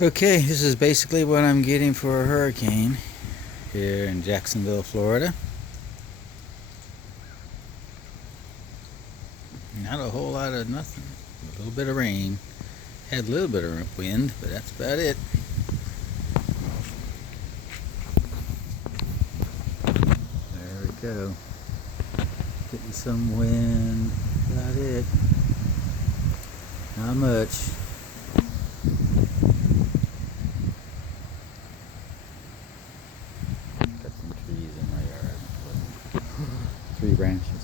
Okay, this is basically what I'm getting for a hurricane here in Jacksonville, Florida. Not a whole lot of nothing. A little bit of rain. Had a little bit of wind, but that's about it. There we go. Getting some wind. About it. Not much. Got some trees in my yard. 3 branches.